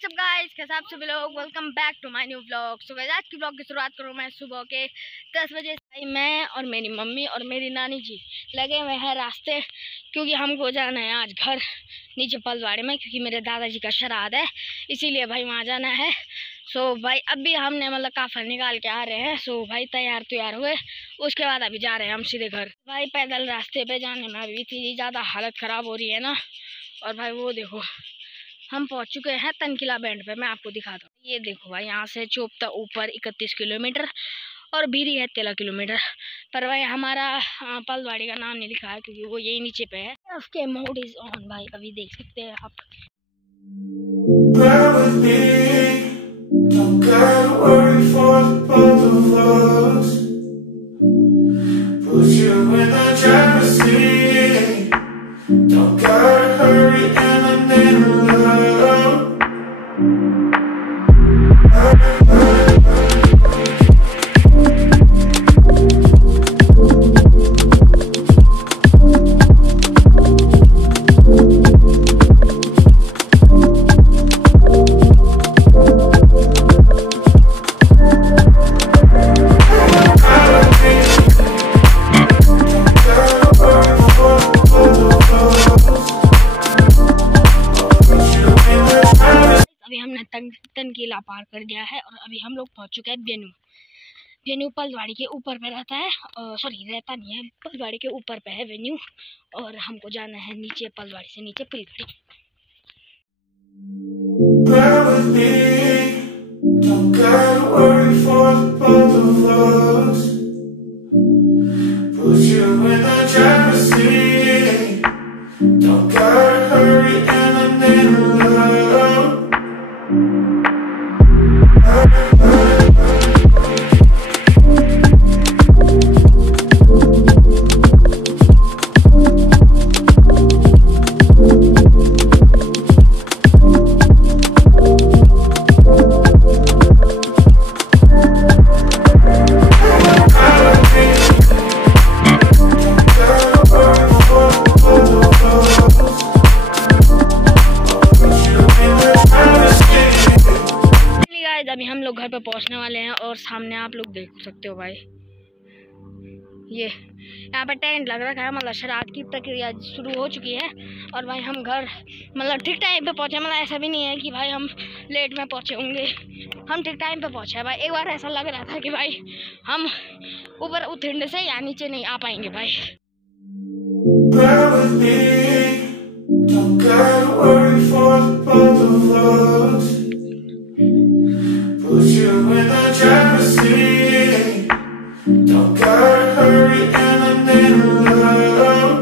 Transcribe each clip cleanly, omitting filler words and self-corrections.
WhatsApp guys, कैसे आप सभी लोग। Welcome back to my new vlog. So guys, आज की व्लॉग की शुरुआत करूँ मैं सुबह के 10 बजे से। मैं और मेरी मम्मी और मेरी नानी जी लगे हुए हैं रास्ते, क्योंकि हमको जाना है आज घर नीचे पलवाड़ी में, क्योंकि मेरे दादाजी का श्राद्ध है, इसीलिए भाई वहाँ जाना है। सो भाई अभी हमने मतलब काफर निकाल के आ रहे हैं। सो भाई तैयार हुए, उसके बाद अभी जा रहे हैं हम सीधे घर। भाई पैदल रास्ते पे जाने में अभी इतनी ज़्यादा हालत ख़राब हो रही है ना। और भाई वो देखो, हम पहुंच चुके हैं तनकिला बैंड पे। मैं आपको दिखाता हूँ। ये देखो भाई, यहाँ से चोपता ऊपर 31 किलोमीटर और भीरी है 13 किलोमीटर। पर भाई हमारा पलवाड़ी का नाम नहीं लिखा है, क्योंकि वो यही नीचे पे है। उसके मोड इज ऑन भाई, अभी देख सकते हैं आप। तनकीला पार कर दिया है और अभी हम लोग पहुंच चुके हैं वेन्यू पलवाड़ी के ऊपर पे रहता है। सॉरी, रहता नहीं है, पलवाड़ी के ऊपर पे है वेन्यू, और हमको जाना है नीचे पलवाड़ी से नीचे पिलखड़ी। अभी हम लोग घर पे पहुंचने वाले हैं और सामने आप लोग देख सकते हो भाई, ये यहाँ पे टेंट लग रखा है। मतलब श्राद्ध की प्रक्रिया शुरू हो चुकी है और भाई हम घर मतलब ठीक टाइम पे पहुंचे। मतलब ऐसा भी नहीं है कि भाई हम लेट में पहुंचे होंगे, हम ठीक टाइम पे पहुंचे हैं भाई। एक बार ऐसा लग रहा था कि भाई हम ऊपर उतरने से या नीचे नहीं आ पाएंगे भाई। Bear with me, don't gotta worry for both of us. Put you in the driver's seat, don't gotta hurry and I'm in love.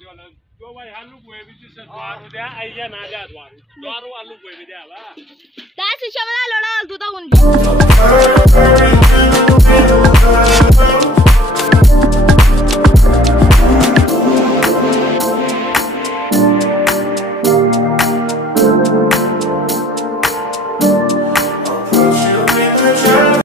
जो भाई आलू कोई भी चीज से द्वारो दे आइया ना जा द्वारो आलू कोई भी दे बा ता शिशा बना लो ना तू तो उन Don't hurry,